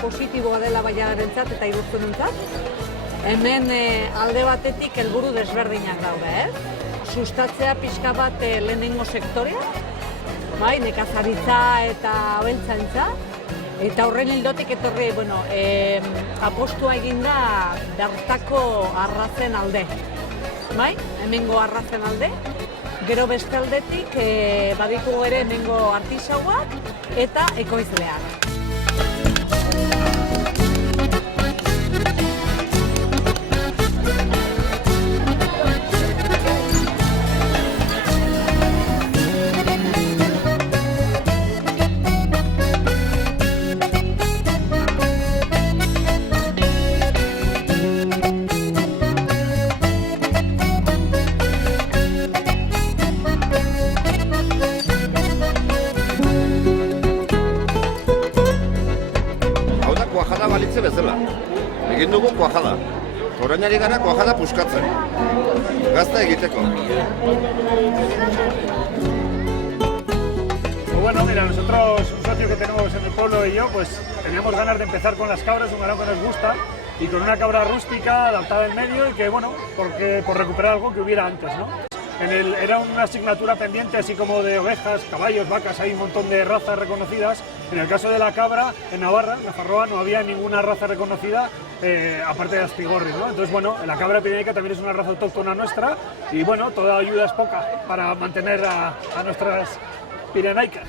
positiboa dela bailarentzat eta iruztunentzat. Hemen alde batetik helburu desberdinak daude, sustatzea pixka bat lehenengo sektorea, bai, nekazaritza eta abeltzaintza, eta horren ildotik etorri, apostua eginda bertako arrazen alde, bai, hemengo arrazen alde. Gero beste aldetik baditu ere hemengo artisauak eta ekoizleak. Kuajada balitze bezala. Egin dugu kuajada. Orainari gara kuajada puskatzen. Gazta egiteko. Bueno, mira, nosotros, un socio que tenemos en el pueblo y yo, pues teníamos ganas de empezar con las cabras, un ganado que nos gusta, y con una cabra rústica adaptada en medio y que, bueno, por recuperar algo que hubiera antes, ¿no? Era una asignatura pendiente, así como de ovejas, caballos, vacas, hay un montón de razas reconocidas. En el caso de la cabra, en Navarra, en Nafarroa, no había ninguna raza reconocida, aparte de las pigorris, ¿no? Entonces, bueno, la cabra pirenaica también es una raza autóctona nuestra y, bueno, toda ayuda es poca para mantener a nuestras pirenaicas.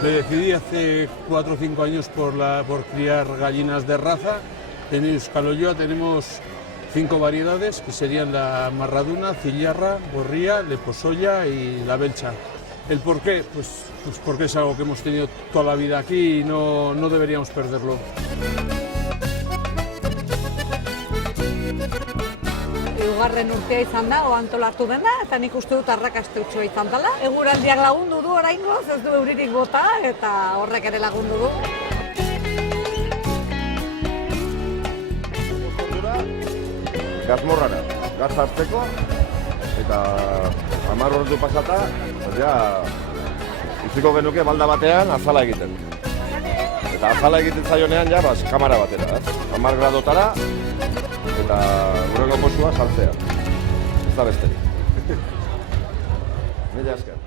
Me decidí hace 4 o 5 años por criar gallinas de raza. En Euskal Oyoa tenemos 5 variedades, que serían la marraduna, cillarra, gorría, leposoya y la belcha. ¿El por qué? Pues porque es algo que hemos tenido toda la vida aquí y no deberíamos perderlo. Hirugarren urtea izan da, antolatu dena, eta nik uste dut arrakastatxoa izan dela. Eguraldiak lagundu du oraingoz, ez du euririk bota, eta horrek ere lagundu du. Gazmorrara, gaz hartzeko, eta 10 ordu pasata, iziko genuke balda batean azala egiten. Eta azala egiten zaionean, kamara batera, 10 gradotara, eta gure gomosua saltzea. Ez da besterik. Mila esker.